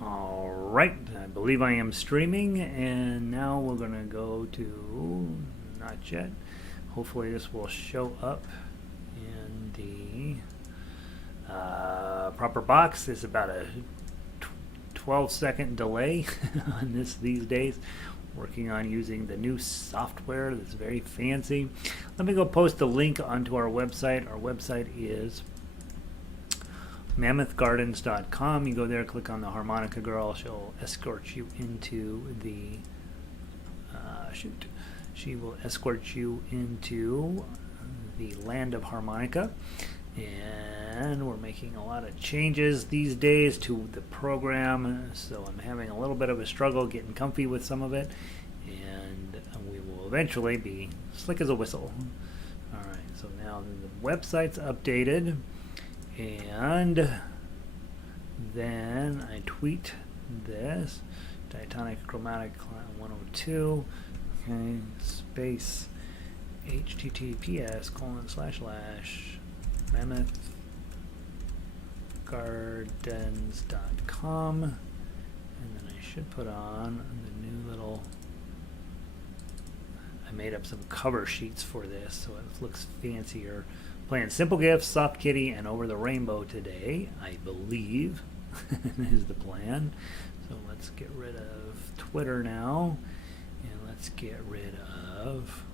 All right, I believe I am streaming, and now we're going to go to, not yet, hopefully this will show up in the proper box. It's about a 12-second delay on this these days. Working on using the new software that's very fancy. Let me go post a link onto our website. Our website is mammothgardens.com. You go there, click on the harmonica girl. She'll escort you into the she will escort you into the land of harmonica. And we're making a lot of changes these days to the program, so I'm having a little bit of a struggle getting comfy with some of it, and we will eventually be slick as a whistle. Alright, so now the website's updated, and then I tweet this Diatonic Chromatic 102, okay, space https://mammothgardens.com, and then I should put on the new little, I made up some cover sheets for this so it looks fancier. Playing Simple Gifts, Soft Kitty, and Over the Rainbow today, I believe, is the plan. So let's get rid of Twitter now, and let's get rid of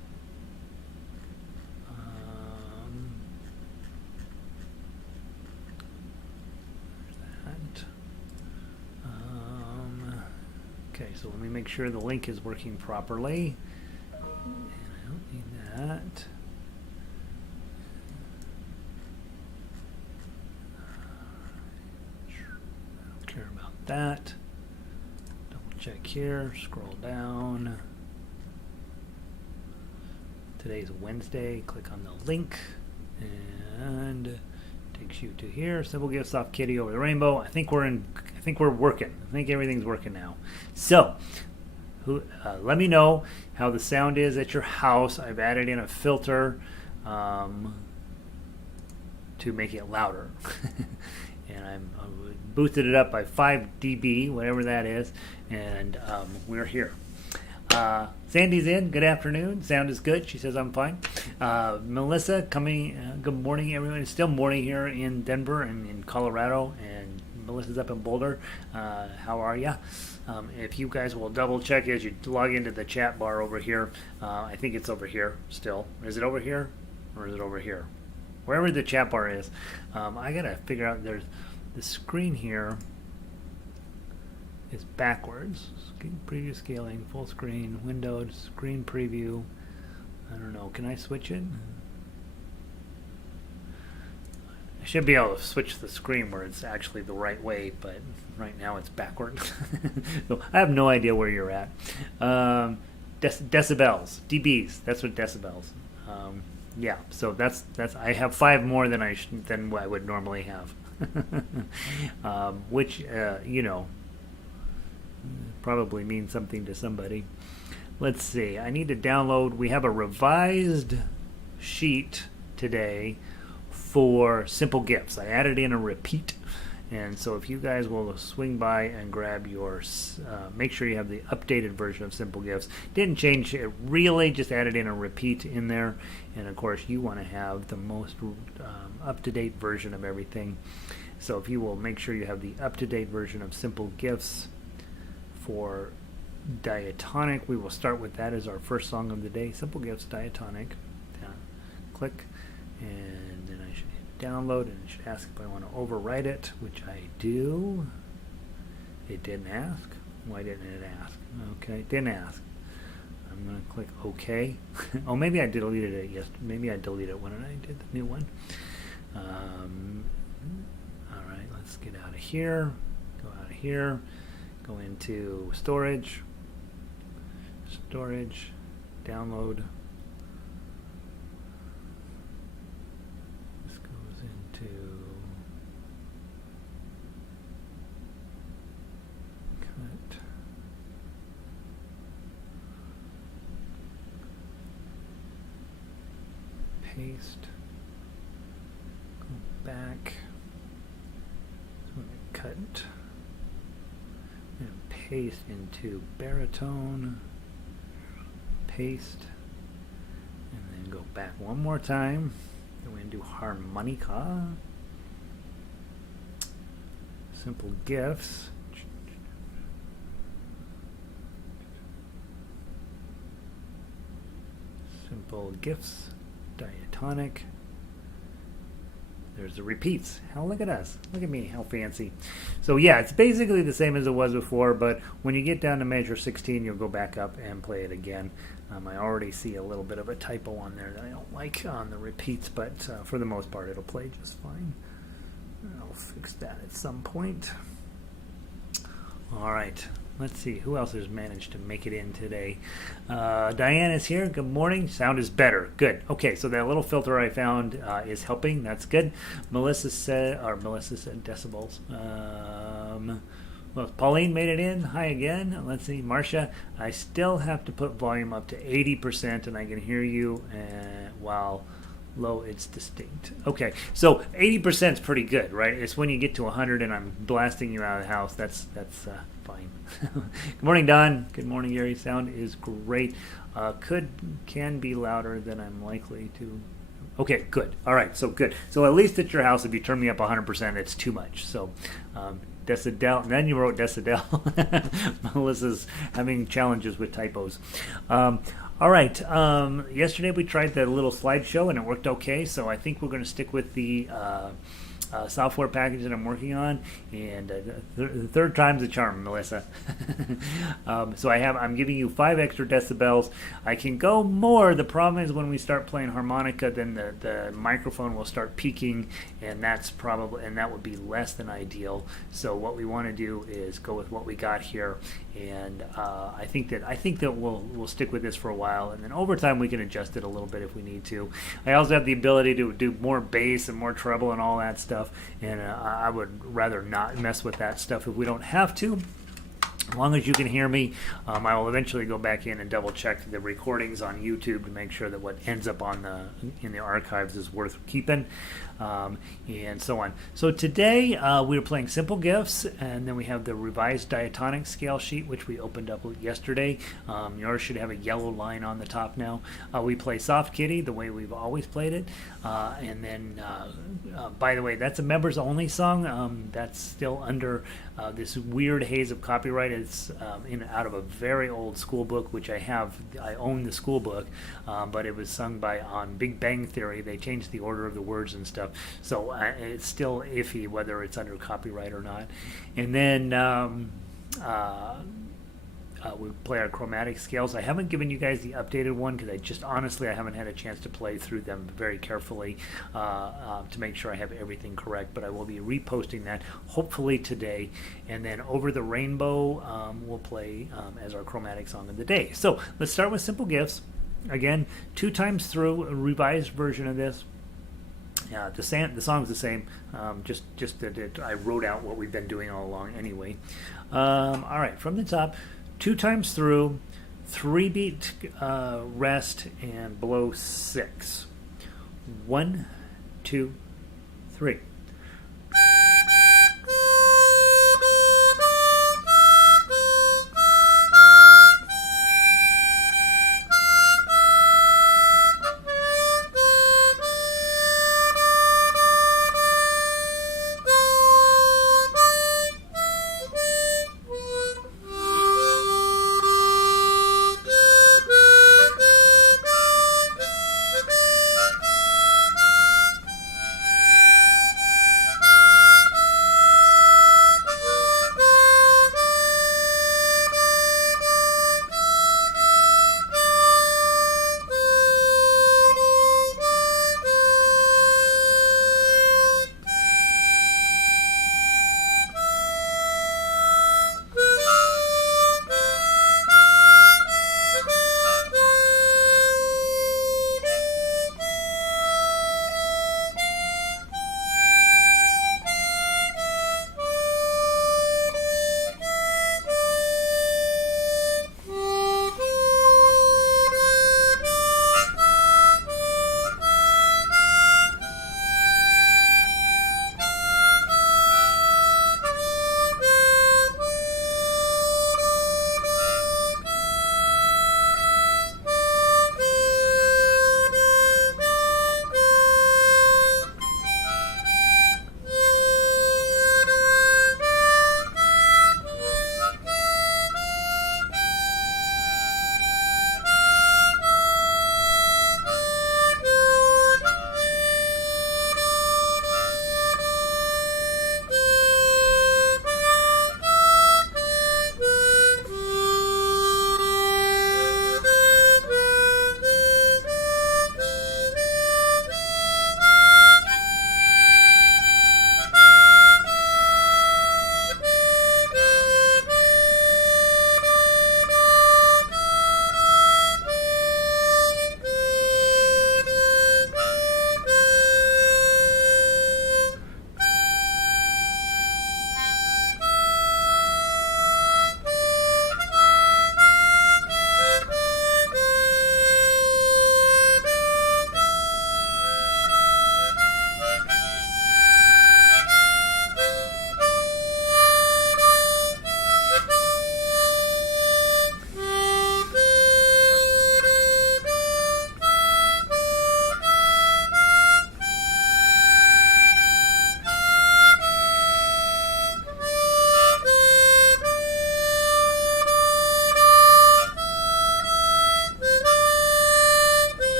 okay, so let me make sure the link is working properly. And I don't need that. I don't care about that. Double check here, scroll down. Today's Wednesday. Click on the link and takes you to here. Simple Gift, Soft Kitty, Over the Rainbow. I think we're working. I think everything's working now. So, let me know how the sound is at your house. I've added in a filter to make it louder, and I boosted it up by 5 dB, whatever that is, and we're here. Sandy's in. Good afternoon. Sound is good. She says I'm fine. Melissa coming. Good morning, everyone. It's still morning here in Denver and in Colorado, and Melissa's up in Boulder. How are ya? If you guys will double check as you log into the chat bar over here, I think it's over here still. Is it over here or is it over here? Wherever the chat bar is, I gotta figure out. There's the screen here is backwards. Preview scaling, full screen, windowed, screen preview. I don't know. Can I switch it? I should be able to switch the screen where it's actually the right way, but right now it's backward. So I have no idea where you're at. Decibels, dBs. That's what decibels. Yeah. So that's. I have 5 more than I would normally have. Which you know, probably means something to somebody. Let's see. I need to download. We have a revised sheet today for Simple Gifts. I added in a repeat, and so if you guys will swing by and grab yours, make sure you have the updated version of Simple Gifts. Didn't change it really, just added in a repeat in there, and of course you want to have the most up-to-date version of everything. So if you will make sure you have the up-to-date version of Simple Gifts for Diatonic, we will start with that as our first song of the day. Simple Gifts, Diatonic. Click, and then I should hit download, and it should ask if I want to overwrite it, which I do. It didn't ask. Why didn't it ask? Okay, it didn't ask. I'm going to click OK. Oh, maybe I deleted it yesterday. Maybe I deleted it when I did the new one. Alright, let's get out of here. Go out of here. Go into storage, download. This goes into cut, paste, go back. So cut and paste into baritone, paste, and then go back one more time. Then we're going to do harmonica, simple gifts, simple gifts, diatonic. There's the repeats. Hell, look at us. Look at me, how fancy. So yeah, it's basically the same as it was before, but when you get down to measure 16, you'll go back up and play it again. I already see a little bit of a typo on there that I don't like on the repeats, but for the most part, it'll play just fine. I'll fix that at some point. All right. Let's see, who else has managed to make it in today? Diane is here. Good morning. Sound is better. Good. Okay, so that little filter I found is helping. That's good. Melissa said decibels. Well, Pauline made it in. Hi again. Let's see, Marcia. I still have to put volume up to 80%, and I can hear you while low, it's distinct. Okay, so 80% is pretty good, right? It's when you get to 100 and I'm blasting you out of the house. That's fine. Good morning, Don. Good morning, Gary. Sound is great. Can be louder than I'm likely to. Okay, good. All right, so good. So at least at your house, if you turn me up 100%, it's too much. So decibel, and then you wrote decibel. Melissa's having challenges with typos. All right, yesterday we tried the little slideshow and it worked okay, so I think we're going to stick with the software package that I'm working on, and the third time's a charm, Melissa. So I'm giving you 5 extra decibels. I can go more. The problem is when we start playing harmonica, then the microphone will start peaking, and that would be less than ideal. So what we want to do is go with what we got here, and I think that we'll stick with this for a while, and then over time we can adjust it a little bit if we need to. I also have the ability to do more bass and more treble and all that stuff, and I would rather not mess with that stuff if we don't have to. As long as you can hear me, I will eventually go back in and double check the recordings on YouTube to make sure that what ends up in the archives is worth keeping, and so on. So today we are playing Simple Gifts, and then we have the revised Diatonic scale sheet, which we opened up yesterday. Yours should have a yellow line on the top now. We play Soft Kitty the way we've always played it, and then by the way, that's a members only song. That's still under this weird haze of copyright. It's out of a very old school book, which I own the school book, but it was sung on Big Bang Theory. They changed the order of the words and stuff, so it's still iffy whether it's under copyright or not. And then we play our chromatic scales. I haven't given you guys the updated one because I haven't had a chance to play through them very carefully to make sure I have everything correct, but I will be reposting that hopefully today. And then Over the Rainbow we'll play as our chromatic song of the day. So let's start with Simple Gifts. Again, 2 times through, a revised version of this. The song's the same, just that I wrote out what we've been doing all along anyway. All right, from the top, 2 times through, 3 beat rest, and below 6. 1, 2, 3.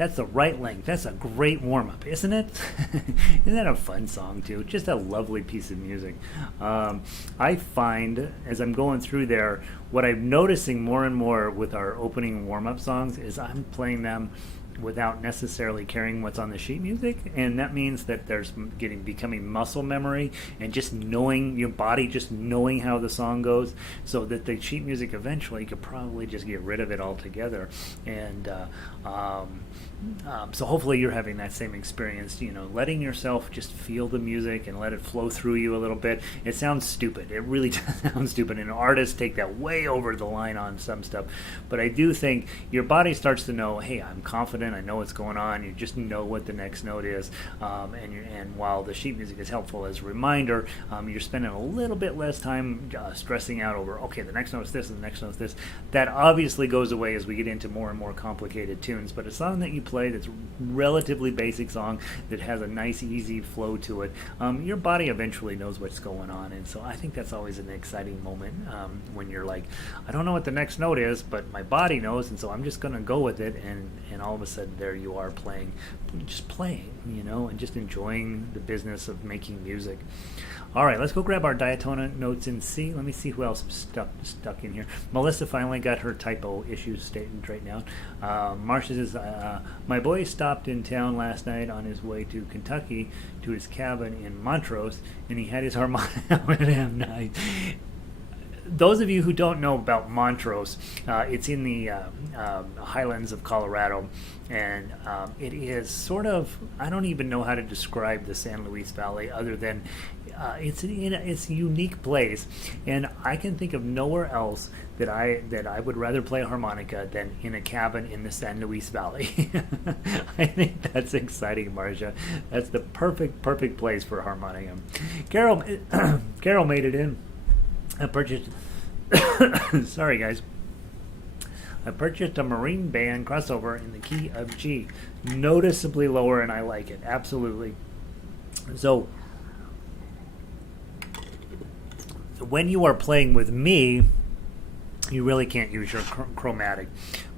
That's the right length. That's a great warm-up, isn't it? Isn't that a fun song too? Just a lovely piece of music. I find as I'm going through there, what I'm noticing more and more with our opening warm-up songs is I'm playing them without necessarily caring what's on the sheet music, and that means that there's becoming muscle memory and just knowing your body, just knowing how the song goes, so that the sheet music eventually you could probably just get rid of it altogether. And so hopefully you're having that same experience, letting yourself just feel the music and let it flow through you a little bit. It sounds stupid. It really does sound stupid, and artists take that way over the line on some stuff. But I do think your body starts to know, hey, I'm confident, I know what's going on. You just know what the next note is. And while the sheet music is helpful as a reminder, you're spending a little bit less time stressing out over, okay, the next note is this and the next note is this. That obviously goes away as we get into more and more complicated tunes. But a song that you play that's relatively basic song that has a nice easy flow to it, your body eventually knows what's going on. And so I think that's always an exciting moment when you're like, I don't know what the next note is, but my body knows, and so I'm just going to go with it, and all of a sudden there you are playing, and just enjoying the business of making music. All right, let's go grab our Diatonic Notes in C. Let me see who else stuck in here. Melissa finally got her typo issues straightened out. Marcia says, my boy stopped in town last night on his way to Kentucky to his cabin in Montrose, and he had his harmonica with him. Those of you who don't know about Montrose, it's in the highlands of Colorado, and it is sort of, I don't even know how to describe the San Luis Valley other than it's a unique place, and I can think of nowhere else that I would rather play harmonica than in a cabin in the San Luis Valley. I think that's exciting, Marcia. That's the perfect place for harmonica. Carol made it in. I purchased sorry guys. I purchased a Marine Band crossover in the key of G. Noticeably lower, and I like it. Absolutely. So when you are playing with me, you really can't use your chromatic.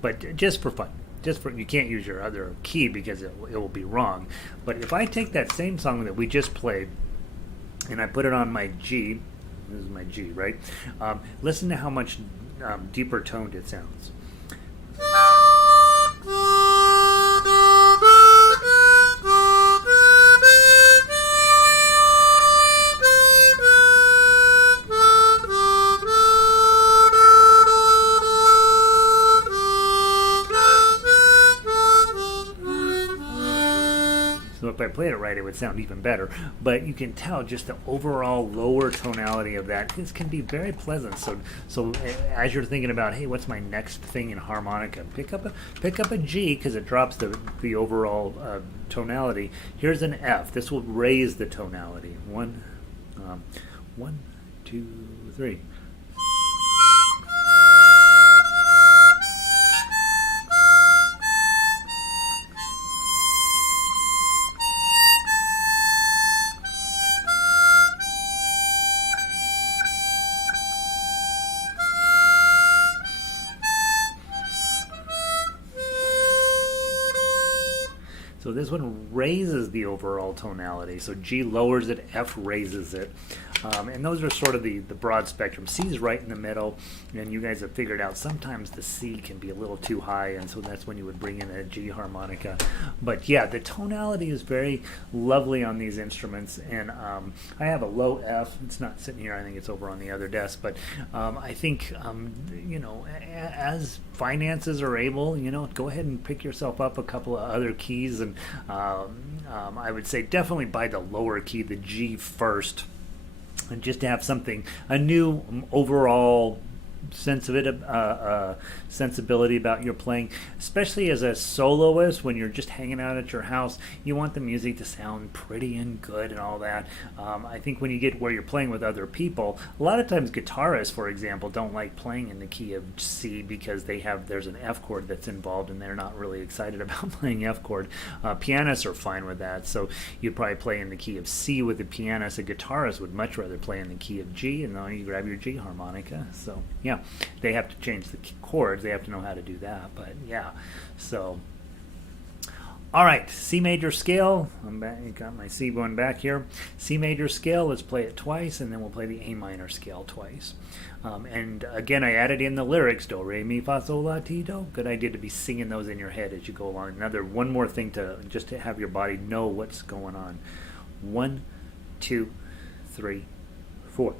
But just for fun. You can't use your other key because it will be wrong. But if I take that same song that we just played and I put it on my G, this is my G, right? Listen to how much deeper toned it sounds. So if I played it right, it would sound even better. But you can tell just the overall lower tonality of that. This can be very pleasant. So as you're thinking about, hey, what's my next thing in harmonica? Pick up a G because it drops the overall tonality. Here's an F. This will raise the tonality. One, 2, 3. So this one raises the overall tonality. So G lowers it, F raises it. And those are sort of the broad spectrum. C is right in the middle, and you guys have figured out sometimes the C can be a little too high, and so that's when you would bring in a G harmonica. But yeah, the tonality is very lovely on these instruments, and I have a low F. It's not sitting here. I think it's over on the other desk. But I think, as finances are able, go ahead and pick yourself up a couple of other keys, and I would say definitely buy the lower key, the G first, and just to have something, a new overall sensibility about your playing, especially as a soloist. When you're just hanging out at your house, you want the music to sound pretty and good and all that. I think when you get where you're playing with other people, a lot of times guitarists, for example, don't like playing in the key of C because there's an F chord that's involved and they're not really excited about playing F chord. Pianists are fine with that, so you'd probably play in the key of C with the pianist. A guitarist would much rather play in the key of G, and then you grab your G harmonica. So yeah, they have to change the chords. They have to know how to do that. But yeah, so All right, C major scale. I'm back. Got my C one back here. C major scale. Let's play it twice, and then we'll play the A minor scale twice. And again, I added in the lyrics: do, re, mi, fa, sol, la, ti, do. Good idea to be singing those in your head as you go along. One more thing to just to have your body know what's going on. 1, 2, 3, 4.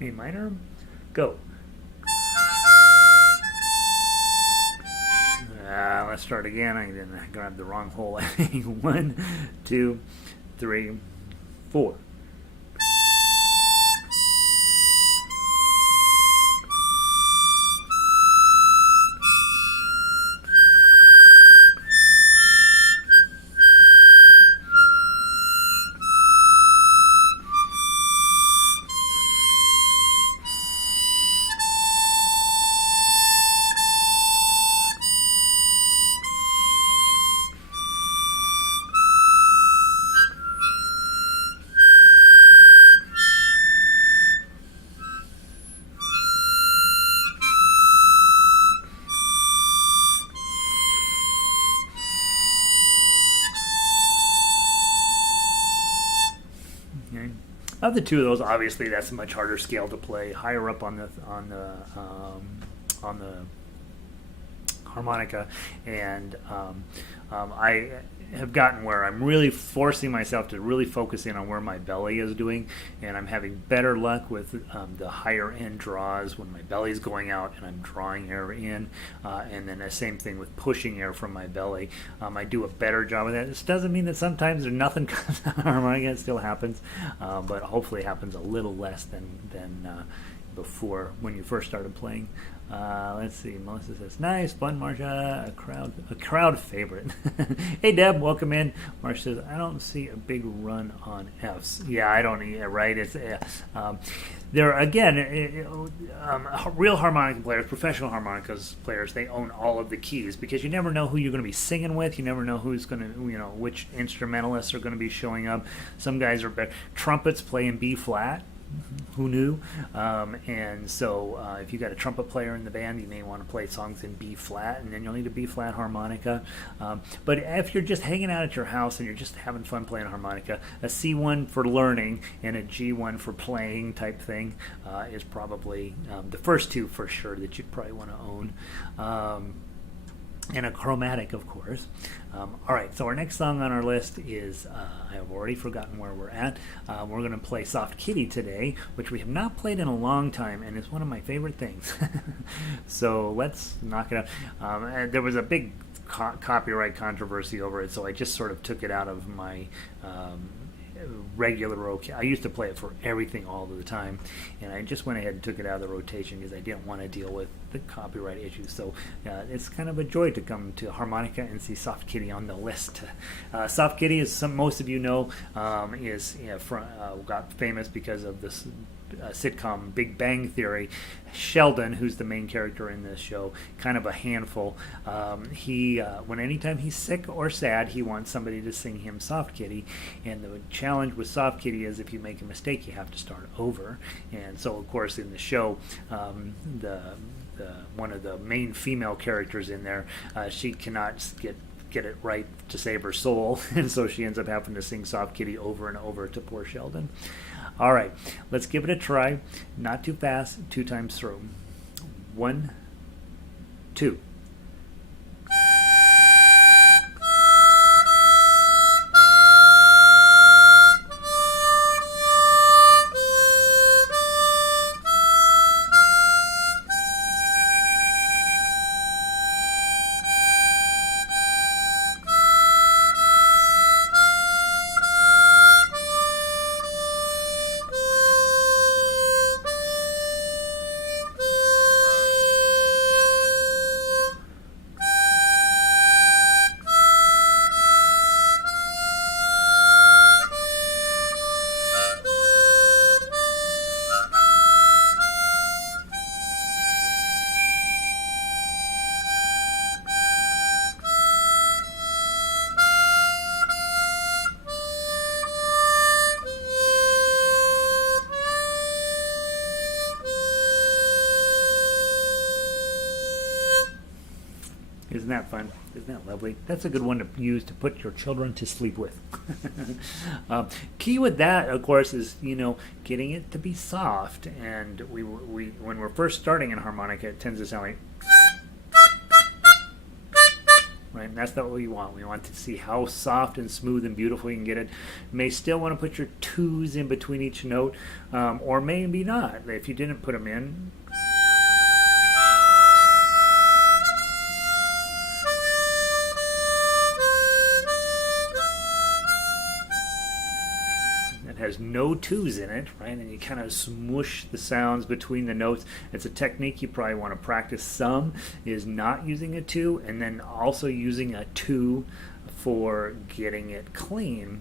A minor, go. Let's start again. I didn't grab the wrong hole. 1, 2, 3, 4. Okay. Of the two of those, obviously that's a much harder scale to play. Higher up on the harmonica, and I have gotten where I'm really forcing myself to really focus in on where my belly is doing, and I'm having better luck with the higher end draws when my belly's going out and I'm drawing air in, and then the same thing with pushing air from my belly. I do a better job of that. This doesn't mean that sometimes there's nothing comes out of harmonica. It still happens, but hopefully it happens a little less than before when you first started playing. Let's see. Melissa says, "Nice, fun, Marcia. A crowd favorite." Hey, Deb, welcome in. Marcia says, "I don't see a big run on Fs." Yeah, I don't either. Right? It's there again. Real harmonica players, professional harmonicas players, they own all of the keys because you never know who you're going to be singing with. You never know who's going to, which instrumentalists are going to be showing up. Some guys are better. Trumpets play in B flat. Who knew? And so if you got a trumpet player in the band, you may want to play songs in B flat, and then you'll need a B flat harmonica. But if you're just hanging out at your house and you're just having fun playing harmonica, a C1 for learning and a G1 for playing type thing is probably the first two for sure that you'd probably want to own. And a chromatic, of course. All right, so our next song on our list is, I have already forgotten where we're at. We're going to play Soft Kitty today, which we have not played in a long time, and it's one of my favorite things. So let's knock it out. There was a big copyright controversy over it, so I just sort of took it out of my regular I used to play it for everything all the time, and I just went ahead and took it out of the rotation because I didn't want to deal with the copyright issues. So it's kind of a joy to come to harmonica and see Soft Kitty on the list. Soft Kitty, as most of you know, got famous because of this sitcom Big Bang Theory. Sheldon, who's the main character in this show, kind of a handful. Anytime he's sick or sad, he wants somebody to sing him Soft Kitty. And the challenge with Soft Kitty is if you make a mistake, you have to start over. And so, of course, in the show, one of the main female characters in there, she cannot get it right to save her soul, and so she ends up having to sing Soft Kitty over and over to poor Sheldon. All right, let's give it a try. Not too fast, 2 times through. 1, 2. Isn't that fun? Isn't that lovely? That's a good one to use to put your children to sleep with. Key with that, of course, is, getting it to be soft. And we when we're first starting in harmonica, it tends to sound like, right? And that's not what we want. We want to see how soft and smooth and beautiful you can get it. You may still want to put your twos in between each note, or maybe not. If you didn't put them in, has no twos in it, right? And you kind of smoosh the sounds between the notes. It's a technique you probably want to practice some, is not using a two, and then also using a two for getting it clean.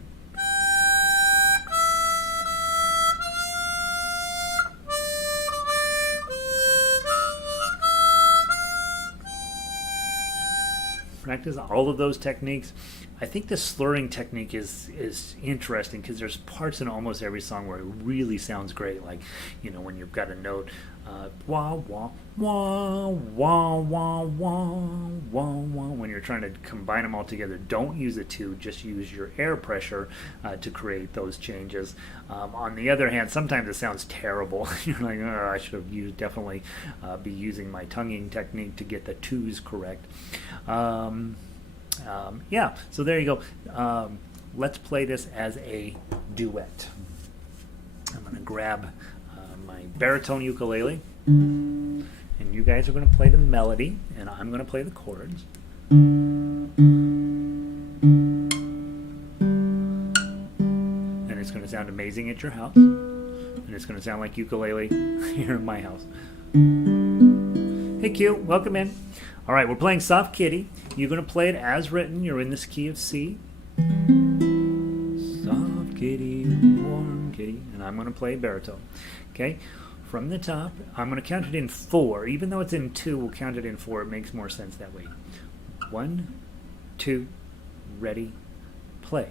Practice all of those techniques. I think the slurring technique is interesting because there's parts in almost every song where it really sounds great. Like, when you've got a note, wah, wah, wah, wah, wah, wah, wah, wah. When you're trying to combine them all together, don't use a two, just use your air pressure to create those changes. On the other hand, sometimes it sounds terrible. You're like, oh, I should have definitely be using my tonguing technique to get the twos correct. So there you go. Let's play this as a duet. I'm going to grab my baritone ukulele, and you guys are going to play the melody, and I'm going to play the chords. And it's going to sound amazing at your house, and it's going to sound like ukulele here in my house. Hey Q, welcome in. All right, we're playing Soft Kitty. You're going to play it as written. You're in this key of C. Soft kitty, warm kitty. And I'm going to play baritone. Okay, from the top, I'm going to count it in 4. Even though it's in 2, we'll count it in 4. It makes more sense that way. 1, 2, ready, play.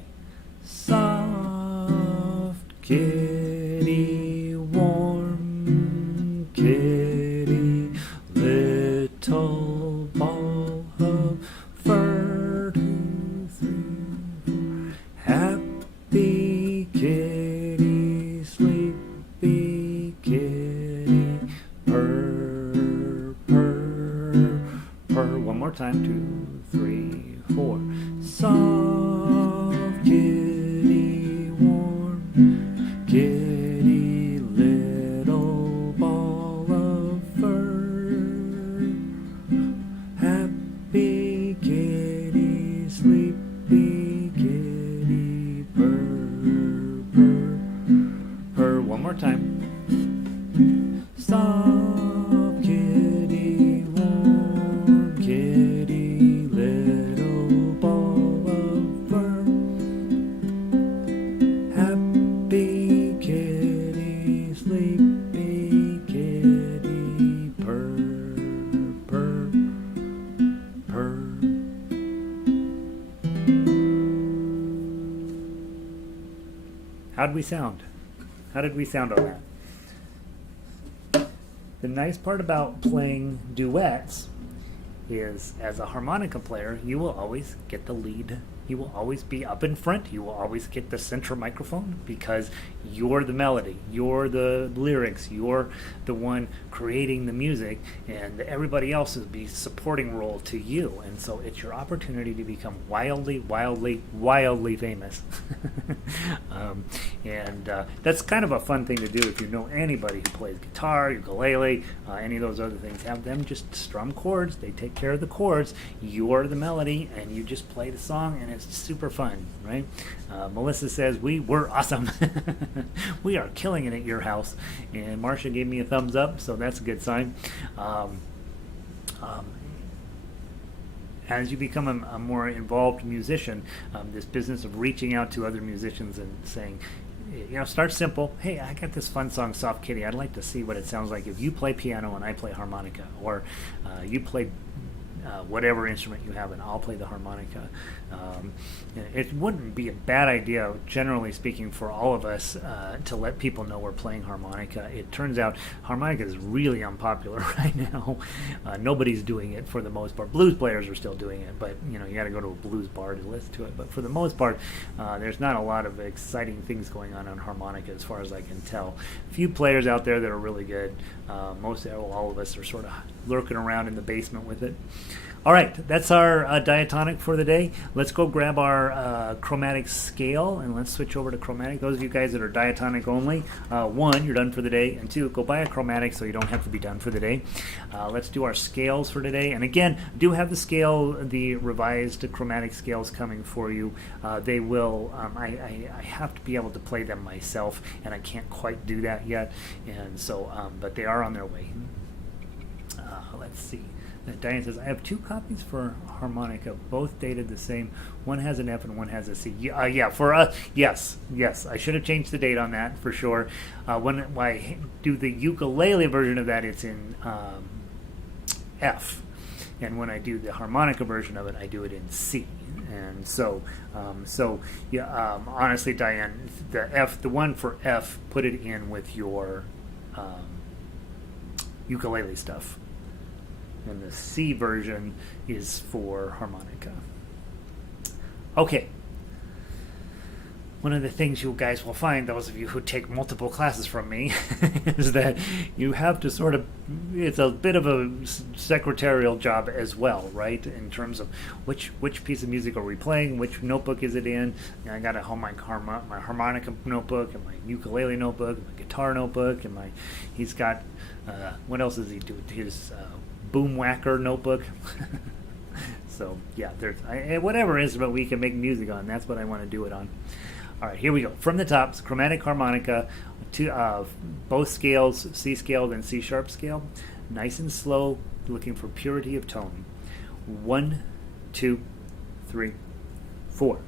Soft kitty, warm kitty, little ball of fur, 2, 3, 4. Happy kitty, sleepy kitty, purr, purr, purr. One more time, 2, 3, 4. Soft kitty, warm kitty, little ball of fur. Happy kitty, sleepy kitty, purr, purr, purr. One more time. Soft kitty, warm kitty, little ball of fur. Happy kitty, sleepy kitty, purr, purr, purr. How'd we sound? How did we sound on that? The nice part about playing duets is, as a harmonica player, you will always get the lead. You will always be up in front. You will always get the central microphone because you're the melody, you're the lyrics, you're the one creating the music, and everybody else is the supporting role to you. And so it's your opportunity to become wildly, wildly, wildly famous. That's kind of a fun thing to do. If you know anybody who plays guitar, ukulele, any of those other things, have them just strum chords. They take care of the chords. You're the melody, and you just play the song, and it's super fun, right? Melissa says, we're awesome. We are killing it at your house. And Marcia gave me a thumbs up, so that's a good sign. As you become a more involved musician, this business of reaching out to other musicians and saying, start simple. Hey, I got this fun song, Soft Kitty. I'd like to see what it sounds like if you play piano and I play harmonica, or you play whatever instrument you have, and I'll play the harmonica. It wouldn't be a bad idea, generally speaking, for all of us to let people know we're playing harmonica. It turns out harmonica is really unpopular right now. Nobody's doing it for the most part. Blues players are still doing it, but you got to go to a blues bar to listen to it. But for the most part, there's not a lot of exciting things going on harmonica, as far as I can tell. A few players out there that are really good. All of us are sort of lurking around in the basement with it. All right, that's our diatonic for the day. Let's go grab our chromatic scale, and let's switch over to chromatic. Those of you guys that are diatonic only, one, you're done for the day, and two, go buy a chromatic so you don't have to be done for the day. Let's do our scales for today. And again, do have the scale, the revised chromatic scales coming for you. They will, I have to be able to play them myself, and I can't quite do that yet. And so, but they are on their way. Let's see. Diane says, I have 2 copies for harmonica, both dated the same. One has an F and one has a C. Yeah, for us, yes. I should have changed the date on that for sure. When I do the ukulele version of that, it's in F. And when I do the harmonica version of it, I do it in C. And so honestly, Diane, the one for F, put it in with your ukulele stuff. And the C version is for harmonica. Okay. One of the things you guys will find, those of you who take multiple classes from me, is that you have to sort of, it's a bit of a secretarial job as well, right? In terms of which piece of music are we playing, which notebook is it in. I got my harmonica notebook, and my ukulele notebook, and my guitar notebook, and he's got, what else does he do? His boom whacker notebook. So yeah, there's whatever instrument we can make music on, that's what I want to do it on. All right, here we go. From the top, chromatic harmonica, both scales, C scale and C sharp scale. Nice and slow, looking for purity of tone. 1, 2, 3, 4.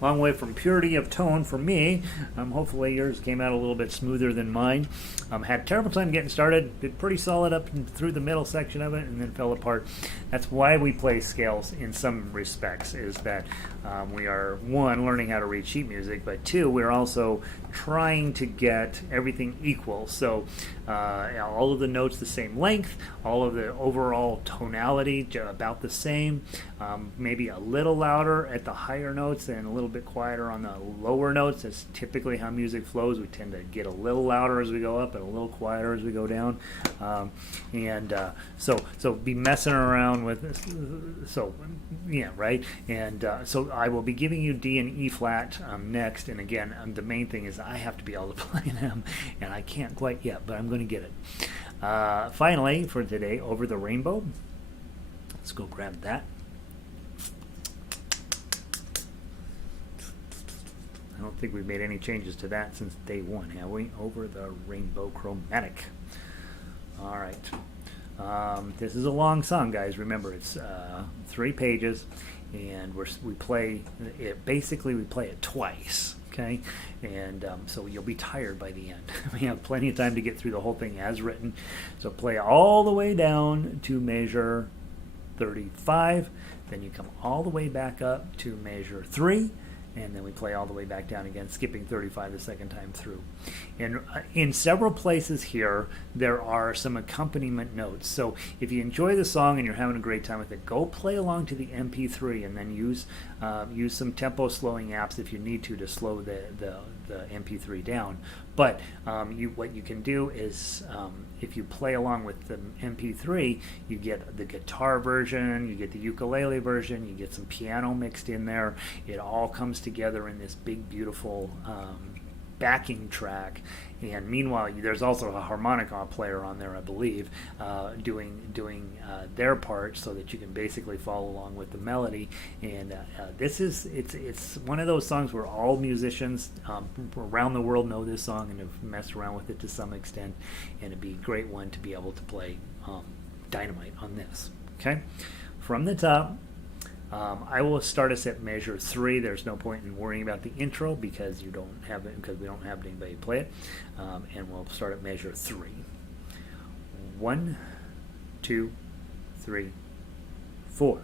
Long way from purity of tone for me. Hopefully yours came out a little bit smoother than mine. Had a terrible time getting started. Did pretty solid up and through the middle section of it, and then fell apart. That's why we play scales in some respects, is that we are, one, learning how to read sheet music, but two, we're also trying to get everything equal. So all of the notes the same length, all of the overall tonality about the same, maybe a little louder at the higher notes and a little bit quieter on the lower notes. That's typically how music flows. We tend to get a little louder as we go up and a little quieter as we go down. So be messing around with this. So yeah, right. And so I will be giving you D and E flat next. And again, the main thing is I have to be able to play them, and I can't quite yet, but I'm going to get it. Finally, for today, Over the Rainbow. Let's go grab that. I don't think we've made any changes to that since day one, have we? Over the Rainbow Chromatic. All right. This is a long song, guys. Remember, it's 3 pages, and we play it. Basically, we play it twice. Okay, and so you'll be tired by the end. We have plenty of time to get through the whole thing as written. So play all the way down to measure 35. Then you come all the way back up to measure 3. And then we play all the way back down again, skipping 35 the second time through. And in several places here, there are some accompaniment notes. So if you enjoy the song and you're having a great time with it, go play along to the MP3 and then use some tempo slowing apps if you need to slow the MP3 down. But what you can do is if you play along with the MP3, you get the guitar version, you get the ukulele version, you get some piano mixed in there. It all comes together in this big, beautiful backing track. And meanwhile, there's also a harmonica player on there, I believe, doing their part, so that you can basically follow along with the melody. And it's one of those songs where all musicians around the world know this song and have messed around with it to some extent, and it'd be a great one to be able to play Dynamite on this. Okay, from the top. I will start us at measure 3. There's no point in worrying about the intro because we don't have anybody play it. And we'll start at measure 3. 1, 2, 3, 4.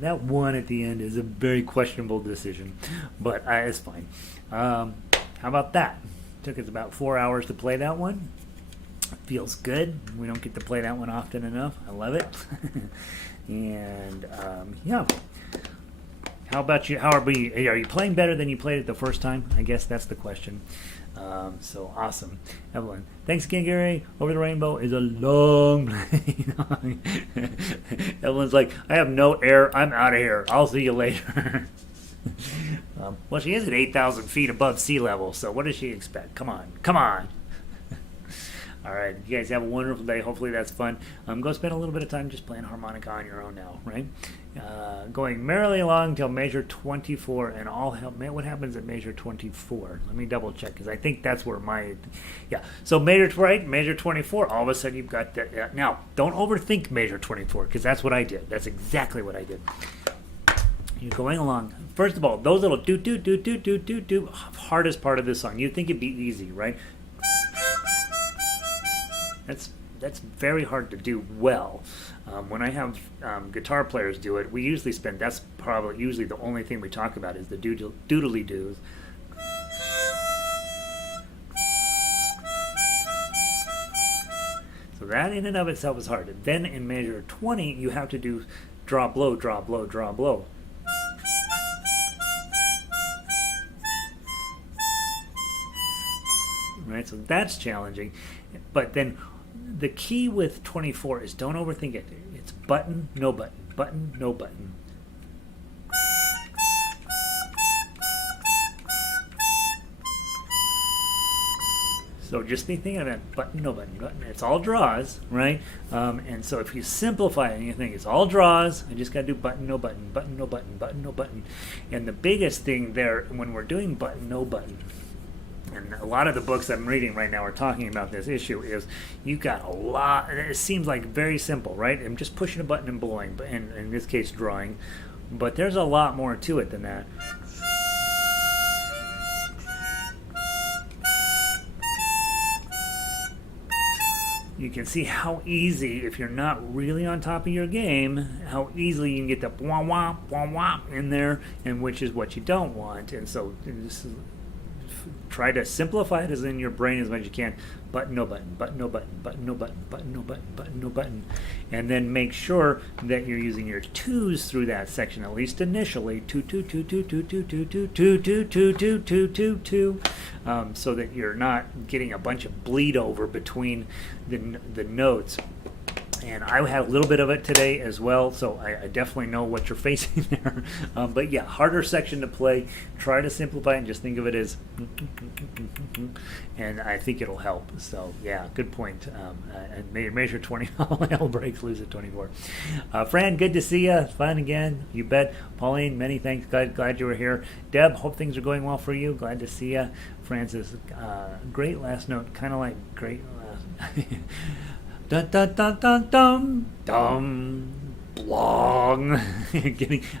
that one at the end is a very questionable decision, but it's fine. How about that? Took us about 4 hours to play that one. Feels good. We don't get to play that one often enough. I love it. And yeah. How about you? How are we? Are you playing better than you played it the first time? I guess that's the question. So awesome, Evelyn. Thanks again, Gary. Over the Rainbow is a long plane. Evelyn's like, I have no air. I'm out of here. I'll see you later. Well, she is at 8,000 feet above sea level, so what does she expect? Come on, come on. All right, you guys have a wonderful day. Hopefully that's fun. Go spend a little bit of time just playing harmonica on your own now, right? Going merrily along till measure 24, and all help. Man, what happens at measure 24? Let me double check, because I think that's where yeah. So measure 24. All of a sudden you've got that. Now, don't overthink measure 24, because that's what I did. That's exactly what I did. You're going along. First of all, those little do hardest part of this song. You'd think it'd be easy, right? That's very hard to do well. When I have guitar players do it, we usually spend, that's probably usually the only thing we talk about is the doodly doos. So that in and of itself is hard. Then in measure 20, you have to do draw, blow, draw, blow, draw, blow. Right, so that's challenging. But then the key with 24 is don't overthink it. It's button, no button, button, no button. So just be thinking of that button, no button, button. It's all draws, right? And so if you simplify it and you think it's all draws, I just got to do button, no button, button, no button, button, no button. And the biggest thing there when we're doing button, no button, and a lot of the books I'm reading right now are talking about this issue, is you got a lot, it seems like very simple, right? I'm just pushing a button and blowing, and in this case drawing, but there's a lot more to it than that. You can see how easy, if you're not really on top of your game, how easily you can get the wah wah in there, and which is what you don't want. And so this is, try to simplify it as in your brain as much as you can. Button, no button, button, no button, button, no button, button, no button, button, no button. And then make sure that you're using your twos through that section, at least initially. Two, two, two, two, two, two, two, two, two, two, two, two, two, two, two, so that you're not getting a bunch of bleed over between the notes. And I had a little bit of it today as well, so I definitely know what you're facing there. But yeah, harder section to play. Try to simplify it and just think of it as, and I think it'll help. So yeah, good point. Measure 20, all hell breaks loose at 24. Fran, good to see you. Fun again, you bet. Pauline, many thanks. Glad you were here. Deb, hope things are going well for you. Glad to see you. Francis, great last note, kind of like great last. Dun dun dun dun dum dum blong.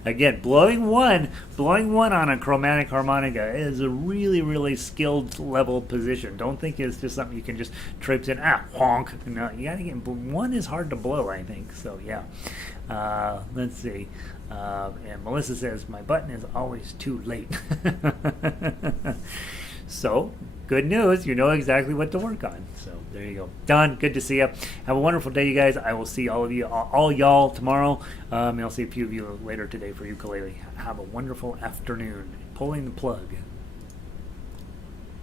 Again, blowing one on a chromatic harmonica is a really skilled level position. Don't think it's just something you can just traipse in. Honk. No, you gotta get one is hard to blow, I think. So yeah. Let's see. And Melissa says my button is always too late. So, good news. You know exactly what to work on. So, there you go. Don, good to see you. Have a wonderful day, you guys. I will see all of you, all y'all tomorrow. And I'll see a few of you later today for ukulele. Have a wonderful afternoon. Pulling the plug.